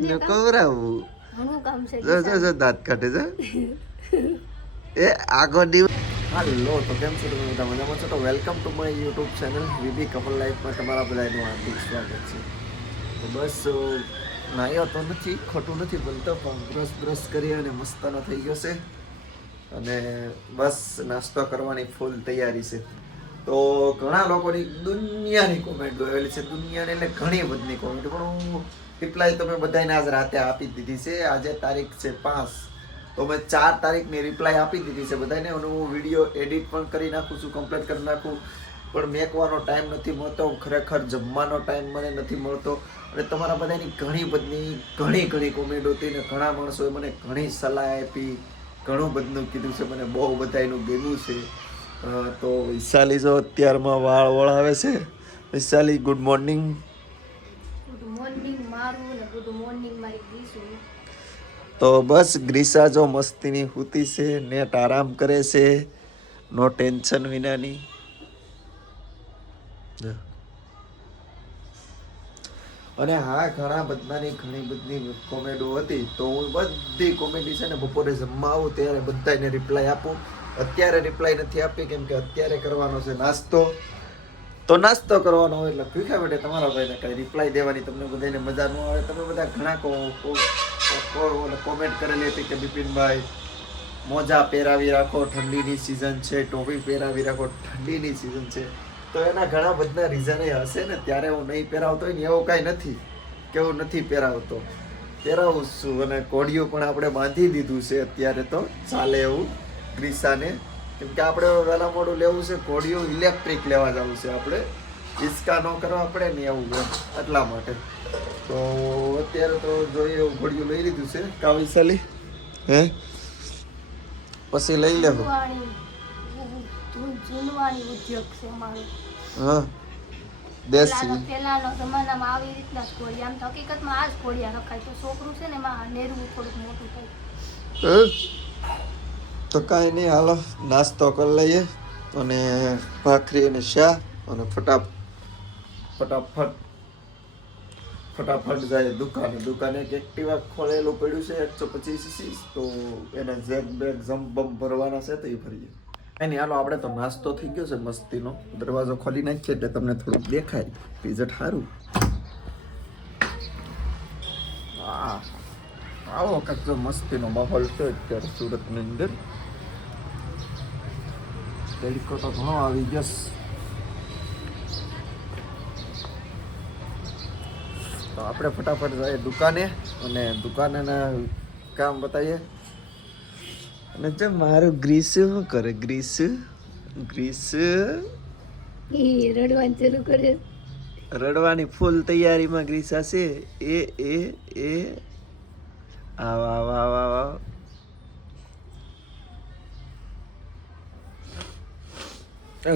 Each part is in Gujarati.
રાતનું કવરાવું. જો દાંત કાઢે છે. એ આગો દિવસ. હાલો, તો કેમ છો તમે બધા મજામાં છો? તો welcome to my YouTube channel VB couple લાઈફમાં તમારા બધાનું હાર્દિક સ્વાગત છે. તો બસ નાયો તો નથી, ખોટું નથી બોલતો, પણ બ્રશ કરી અને મસ્તનો થઈ ગયો છે અને બસ નાસ્તો કરવાની ફૂલ તૈયારી છે. તો ઘણા લોકોની દુનિયાની કોમેન્ટ આવેલી છે, દુનિયાની એટલે ઘણી બધી કોમેન્ટ, પણ હું રિપ્લાય તમે બધાને આજ રાતે આપી દીધી છે. આજે તારીખ છે 5, તો મેં 4 તારીખની રિપ્લાય આપી દીધી છે બધાને, અને હું વિડીયો એડિટ પણ કરી નાખું છું, કમ્પ્લીટ કરી નાખું, પણ મેકવાનો ટાઈમ નથી મળતો, ખરેખર જમવાનો ટાઈમ મને નથી મળતો. અને તમારા બધાની ઘણી કોમેન્ટ હતી ને ઘણા માણસોએ મને ઘણી સલાહ આપી, ઘણું બધું કીધું છે, મને બહુ બધાનું ગમ્યું છે. તો વૈશાલી જો અત્યારમાં વાળ વળાવે છે. Vaishali good morning. Good morning મારું ને ગુડ મોર્નિંગ મારી ગ્રીસુ. તો બસ ગ્રીસા જો મસ્તીની હુતી છે, નેટ આરામ કરે છે, નો ટેન્શન વિનાની. અને હા, ઘણી બધી કોમેડો હતી, તો હું બધી કોમેડી છે ને બપોરે જમવા આવું ત્યારે બધાને રિપ્લાય આપું. અત્યારે રિપ્લાય નથી આપી કેમ કે અત્યારે કરવાનો છે નાસ્તો. તો નાસ્તો કરવાનો હોય એટલે ભીખા બેઠે તમારા ભાઈને કઈ રિપ્લાય દેવાની તમને બધાને મજા ન આવે. તમે બધા ઘણા કોમેન્ટ કરેલી હતી કે બિપિનભાઈ મોજા પહેરાવી રાખો, ઠંડીની સિઝન છે, ટોપી પહેરાવી રાખો, ઠંડીની સિઝન છે. તો એના ઘણા બધા રીઝન હશે ને, ત્યારે હું નહીં પહેરાવતો હોય ને એવું કાંઈ નથી કે હું નથી પહેરાવતો, પહેરાવું છું. અને કોડિયું પણ આપણે બાંધી દીધું છે અત્યારે, તો ચાલે એવું ગ્રીસાને, કેમ કે આપણે વહેલા મોડું લેવું છે. કોડિયું ઇલેક્ટ્રિક લેવા જવું છે આપણે, હિસકા ન કરવા પડે ને એવું એટલા માટે. તો અત્યારે તો જોઈએ એવું ઘોડિયું લઈ લીધું છે. કાવિશાલી હે પછી લઈ લેવું. હા, દેશી પેલાનો જમાનામાં આવી રીતના જ કોડિયા, આમ તો હકીકતમાં આ જ કોડિયા રખાય. તો છોકરું છે ને એમાં નેરવું થોડુંક મોટું થાય. તો કાંઈ નહીં, હાલો નાસ્તો કરી લઈએ અને ભાખરી અને શા, અને ફટાફટ જાય દુકાને એક એક્ટિવા ખોલેલું પડ્યું છે 125cc, તો એને ઝેક બેગ જમ્પ બમ્પ ભરવાના છે, તો એ ભરીએ. એની હાલો, આપણે તો નાસ્તો થઈ ગયો છે મસ્તીનો. દરવાજો ખોલી નાખીએ એટલે તમને થોડુંક દેખાય રિઝલ્ટ સારું. આવો કાંઈક મસ્તીનો માહોલ છે અત્યારે સુરતની અંદર. તડકો તો ઘણો આવી ગયો. તો આપણે ફટાફટ જઈએ દુકાને અને દુકાનેના કામ બતાવીએ. અને જો મારું ગ્રીસ શું કરે, ગ્રીસ રડવાનું શરૂ કરે, રડવાની ફૂલ તૈયારીમાં ગ્રીસા છે. એ આવા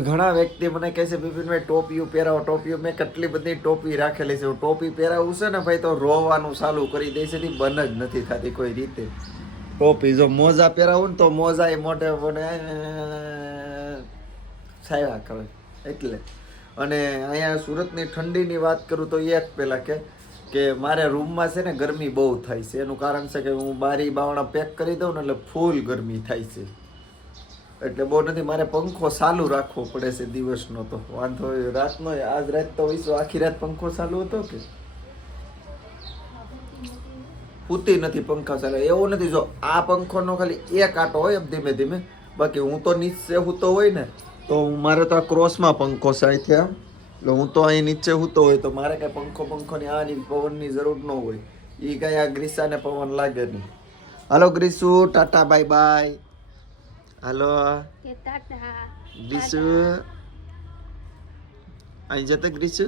ઘણા વ્યક્તિ મને કહે છે બિપિનભાઈ ટોપીઓ પહેરાવો, ટોપીઓ. મેં કેટલી બધી ટોપી રાખેલી છે. ટોપી પહેરાવું છે ને ભાઈ તો રોવાનું ચાલુ કરી દે છે, બંધ જ નથી થતી કોઈ રીતે ટોપી. જો મોજા પહેરાવું ને તો મોજા એ મોઢે મને છાયા કરે એટલે. અને અહીંયા સુરતની ઠંડીની વાત કરું તો એક પહેલાં કે મારે રૂમમાં છે ને ગરમી બહુ થાય છે. એનું કારણ છે કે હું બારી બાવણા પેક કરી દઉં ને એટલે ફૂલ ગરમી થાય છે, એટલે બહુ નથી. મારે પંખો ચાલુ રાખવો પડે છે દિવસનો, તો વાંધો રાતનો. આજ રાત તો આખી રાત પંખો ચાલુ હતો કે પૂતી નથી પંખા ચાલે એવું નથી. જો આ પંખોનો ખાલી એક આટો હોય ધીમે ધીમે, બાકી હું તો નીચે હૂતો હોય ને, તો મારે તો આ ક્રોસમાં પંખો સાય થયા, એટલે હું તો અહીં નીચે હૂતો હોય તો મારે કાંઈ પંખોની આની પવનની જરૂર ન હોય. એ કાંઈ આ ગ્રીસાને પવન લાગે નહીં. હાલો ગ્રીસુ, ટાટા બાય બાય. હાલો ગ્રીસુ, અહીં જતા ગ્રીસુ.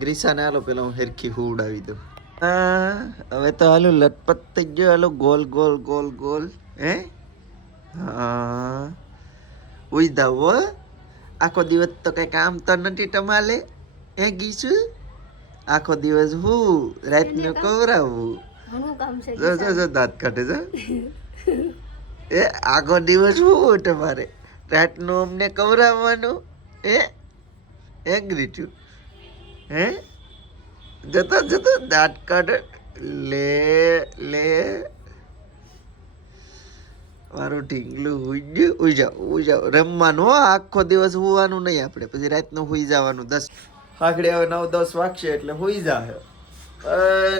ગ્રીસાને હાલો પેલા હું હેરખી હુવડાવી દઉં. હા, હવે તો હાલો લટપટ થઈ ગયો. હાલો ગોલ ગોલ ગોલ ગોલ. હે હા, ઉઈ દાવ. આખો દિવસ તો કઈ કામ તો નથી તમારે, હે ગીસુ? આખો દિવસ હું રાતનું કવરાવું. જો દાંત કાઢે છે. એ આખો દિવસ શું તમારે રાતનું અમને કવરાવવાનું? હે ગ્રીચું? હે જતો દાંત કાઢે લે લે મારું ઢીંગલું ઉઈ જાવ રમવાનું હો આખો દિવસ હુવાનું નહીં આપણે પછી રાતનું હુઈ જવાનું 10 આખડી હવે 9-10 વાગશે એટલે હુઈ જાય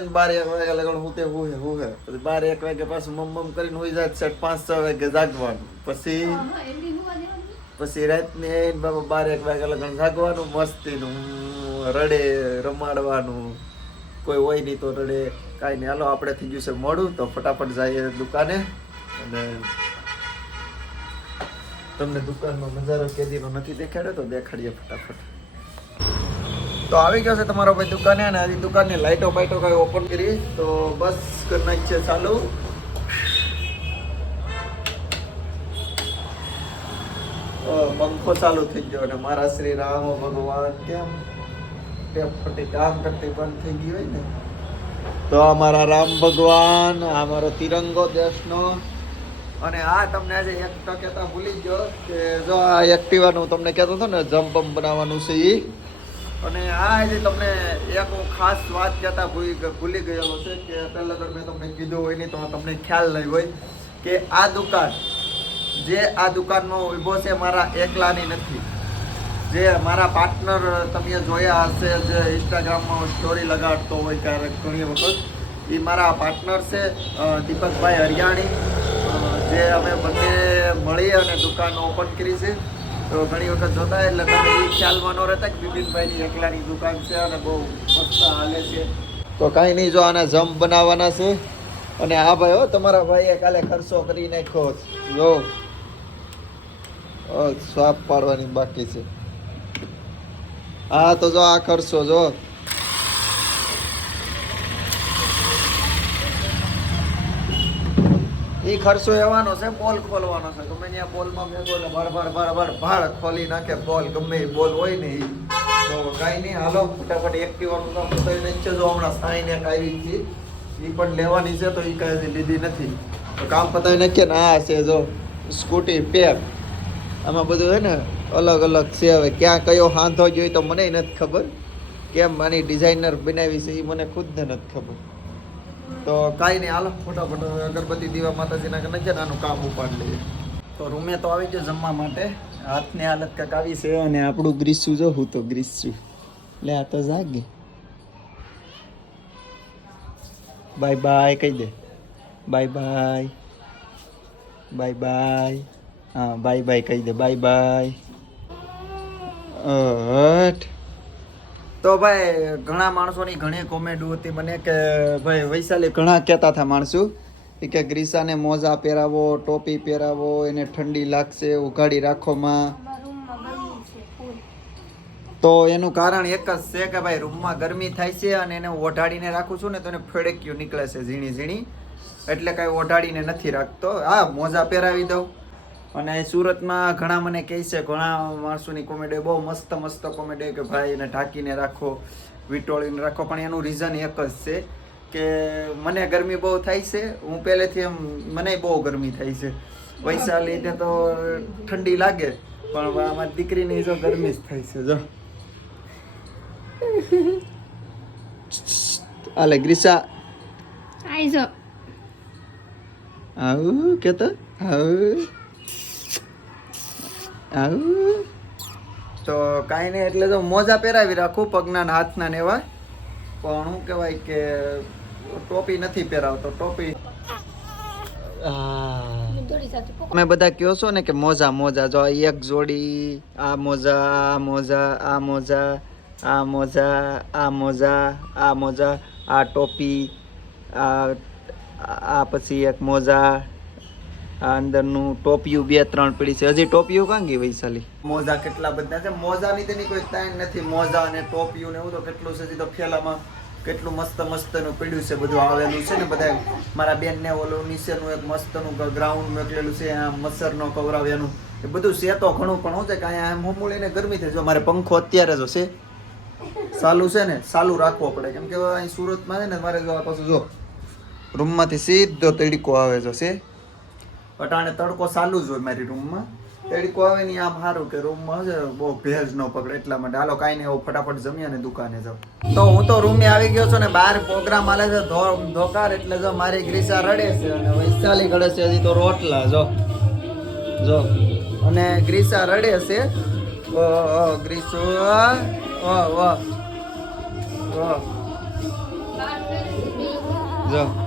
12 વાગે લગન હું તે હુએ પછી 12-1 વાગે પાછું મમ કરીને હુઈ જાય 5-6 વાગે જાગવાનું પછી રાતને બાબા 12-1 વાગે લગન જાગવાનું મસ્તીનું રડે રમાડવાનું કોઈ હોય નહીં તો રડે કાંઈ નહીં હાલો આપણે થઈ ગયું છે મોડું તો ફટાફટ જઈએ દુકાને અને તમને દુકાનનો નજારો કેદીનો નથી દેખાડ્યો તો દેખાડીએ ફટાફટ તો આવી ગયો છે તમારો ભાઈ દુકાને અને હજી દુકાનની લાઈટો બાઈટો કાંઈ ઓપન કરી તો બસ કરી નાખી છે ચાલુ પંખો ચાલુ થઈ ગયો અને મારા શ્રી રામ ભગવાન કેમ ટેપટી કામ કરતી બંધ થઈ ગઈ હોય ને તો અમારા રામ ભગવાન અમારો તિરંગો દેશનો અને આ તમને આજે એક તો કહેતા ભૂલી ગયો કે જો આ એક્ટિવાનું તમને કહેતો હતો ને જમ્પ બમ્પ બનાવવાનું છે એ અને આ આજે તમને એક ખાસ વાત કહેતા ભૂલી ગયેલો છે કે પહેલાં તો મેં તમને કીધું હોય નહીં તો તમને ખ્યાલ નહીં હોય કે આ દુકાન જે આ દુકાનમાં ઊભો છે મારા એકલાની નથી જે મારા પાર્ટનર તમે જોયા હશે જે ઇન્સ્ટાગ્રામમાં સ્ટોરી લગાડતો હોય ક્યારેક ઘણી વખત એ મારા પાર્ટનર છે દીપકભાઈ હરિયાણી જે અમે બંને મળી અને દુકાન ઓપન કરી છે તો ઘણી વખત જોતા એટલે તમે એ ખ્યાલમાં ન રહેતા કે બિપિનભાઈની એકલાની દુકાન છે અને બહુ મસ્ત હાલે છે તો કાંઈ નહીં જો આના જમ્પ બનાવવાના છે અને આ ભાઈ હો તમારા ભાઈએ કાલે ખર્ચો કરી નાખ્યો જો સાફ પાડવાની બાકી છે હા તો જો આ ખર્ચો જો એ ખર્ચો એવાનો છે બોલ ખોલવાનો છે ગમે ત્યાં બોલમાં ભેગો એટલે ભાડ ખોલી નાખે બોલ ગમે એ બોલ હોય ને એ તો કાંઈ નહીં હાલો ફટાફટ એક્ટિવાનું કામ બતાવી નાખશે જો હમણાં સાઈન એક આવી હતી એ પણ લેવાની છે તો એ કાંઈ લીધી નથી તો કામ પતાવી નાખીએ ને આ છે જો સ્કૂટી પેક આમાં બધું છે ને અલગ અલગ છે હવે ક્યાં કયો હાંધો જોઈએ તો મને નથી ખબર કેમ આની ડિઝાઇનર બનાવી છે એ મને ખુદને નથી ખબર તો કાંઈ નહીં હાલો ફટાફટ અગરબત્તી દીવા માતાજીના કે નાખીએ ને આનું કામ ઉપાડી લઈએ તો રૂમે તો આવી ગયો જમવા માટે હાથની હાલત કાંઈક આવી છે અને આપણું ગ્રીસું જો હું તો ગ્રીસું લે આ તો જાગે બાય બાય કહી દે બાય બાય બાય બાય હા બાય બાય કહી દે બાય બાય તો ભાઈ ઘણા માણસોની ઘણી કોમેન્ટ હતી મને કે ભાઈ વૈશાલી ઘણા કહેતા હતા માણસો કે ગ્રીસાને મોજા પહેરાવો ટોપી પહેરાવો એને ઠંડી લાગશે ઉઘાડી રાખોમાં તો એનું કારણ એક જ છે કે ભાઈ રૂમમાં ગરમી થાય છે અને એને ઓઢાડીને રાખું છું ને તો એને ફેડેક્યું નીકળે છે ઝીણી ઝીણી એટલે કાંઈ ઓઢાડીને નથી રાખતો હા મોજા પહેરાવી દઉં અને સુરતમાં ઘણા મને કહે છે ઘણા માણસોની કોમેડી બહુ મસ્ત મસ્ત કોમેડી કે ભાઈ એને ઢાંકીને રાખો વીંટોળીને રાખો પણ એનું રીઝન એક જ છે કે મને ગરમી બહુ થાય છે હું પહેલેથી એમ મને બહુ ગરમી થાય છે વૈશાલીને તો ઠંડી લાગે પણ અમારી દીકરીને જો ગરમી જ થાય છે જો આલે ગ્રીસા આઈ જો આવું કેતો આવું તો કાંઈ નહીં એટલે તો મોજા પહેરાવી રાખું પગના ને હાથના ને એવા પણ શું કહેવાય કે ટોપી નથી પહેરાવતો ટોપી તમે બધા કહો છો ને કે મોજા મોજા જો એક જોડી આ મોજા આ મોજા આ મોજા આ મોજા આ મોજા આ મોજા આ ટોપી આ પછી એક મોજા આ અંદરનું ટોપિયું 2-3 પડી છે હજી ટોપિયું કાં ગઈ વૈશાલી મોજા કેટલા બધા છે મોજાની તેની કોઈ તાણ નથી મોજા અને ટોપિયું ને એવું તો કેટલું છે તો ફેલામાં કેટલું મસ્ત મસ્તનું પડ્યું છે બધું આવેલું છે ને બધા મારા બેનને ઓલું નીચેનું એક મસ્તનું ગ્રાઉન્ડ મોકલેલું છે આ મચ્છરનો કવરાવ્યાનું એ બધું છે તો ઘણું પણ હું છે કે અહીંયા એમ હમૂળીને ગરમી થાય જો મારે પંખો અત્યારે જો છે ચાલુ છે ને ચાલુ રાખવો પડે કેમ કે અહીં સુરતમાં છે ને મારે જો પાછું જો રૂમમાંથી સીધો તડકો આવે જો છે અટાણે તડકો ચાલુ જ હોય મારી રૂમમાં તેડી આવે નહીં આમ સારું કે રૂમમાં છે બહુ ભેજ ન પકડે એટલા માટે હાલો કાંઈ નહીં ફટાફટ જમી અને દુકાને જાઉં. તો હું તો રૂમે આવી ગયો છું ને બહાર પ્રોગ્રામ હાલે છે ધોકાર એટલે જો મારી ગ્રીસા રડે છે અને વૈશાલી ઘડે છે હજી તો રોટલા જો અને ગ્રીસા રડે છે ગ્રીસુ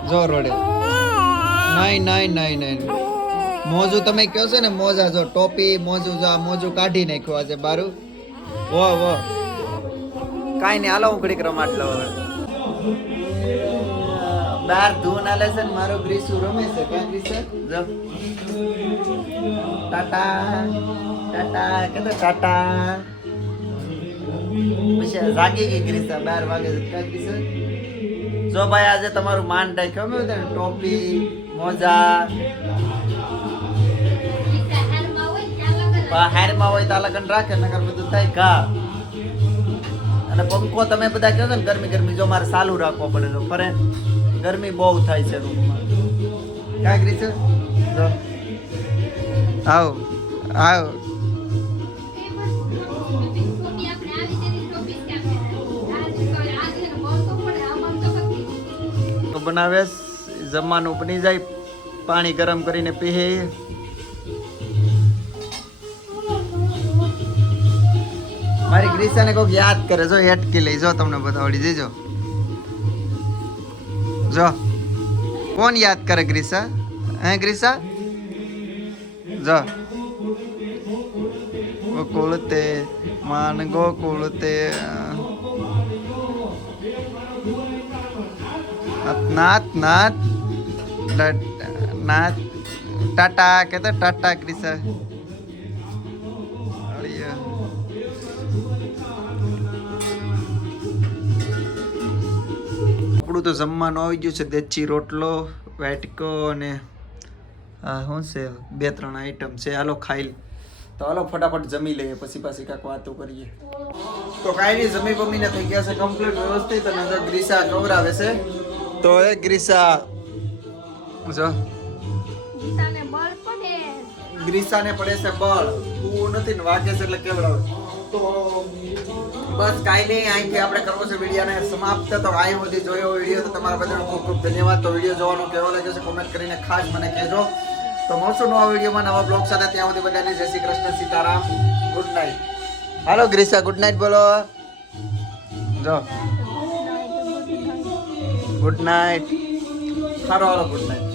જો રડે નહીં મોજું તમે કહો છો ને મોજા જો ટોપી મોજું જો આ મોજું કાઢી નાખ્યું આજે બારું કાંઈ નહીં હાલો હું ઘડીક રમાટ લઉં હવે બાર ધૂન હાલે છે ને મારો ગ્રીસુ રમે છે ક્યાં ગ્રીસા જો ટાટા કહેતો ટાટા પછી જાગી ગઈ ગ્રીસા 12 વાગે ક્યાં ગ્રીસા જો ભાઈ આજે તમારું માન ડાય ખબર છે ટોપી મોજા હારમાં હોય તો લગન રાખે નકર બધું થાય ઘા અને પંખો તમે બધા કહો છો ને ગરમી જો મારે ચાલુ રાખવો પડે તો ફરે ગરમી બહુ થાય છે રૂમમાં કાંઈક રીતે જો આવ બનાવે જમવાનું બની જાય પાણી ગરમ કરીને પીએ મારી ગ્રીસાને કોઈક યાદ કરે જો હેટકી લઈ જો તમને બતાવડી દેજો જો કોણ યાદ કરે ગ્રીસા હે ગ્રીસા જો ગોકુળતે માન ગોકુળતે નાથ ટાટા કહેતા ટાટા ગ્રીસા આપણું તો જમવાનું આવી ગયું છે દેચી રોટલો વાટકો અને શું છે 2-3 આઈટમ છે હાલો ખાઈ તો હાલો ફટાફટ જમી લઈએ પછી કાંઈક વાતો કરીએ તો કાંઈ નહીં જમી બમીને થઈ ગયા છે કમ્પ્લીટ વ્યવસ્થિત અને ગ્રીસા ખવડાવે છે તો એ ગ્રીસા જો ગ્રીસાને પડે છે બળ તું નથી ને વાગે છે એટલે કેવડાવે તો બસ કાંઈ નહીં અહીંથી આપણે કરવો છે વિડીયોને સમાપ્ત તો અહીં સુધી જોયો વિડીયો તો તમારા બધાનો ખૂબ ખૂબ ધન્યવાદ તો વિડીયો જોવાનું કેવો લાગ્યો છે કોમેન્ટ કરીને ખાસ મને કહેજો તો મળશું નવા વિડીયોમાં નવા બ્લોગ સાથે ત્યાં સુધી બધાને જય શ્રી કૃષ્ણ સીતારામ ગુડ નાઇટ હાલો ગ્રીસા ગુડ નાઇટ બોલો જો ગુડ નાઇટ સારો હાલો ગુડ નાઇટ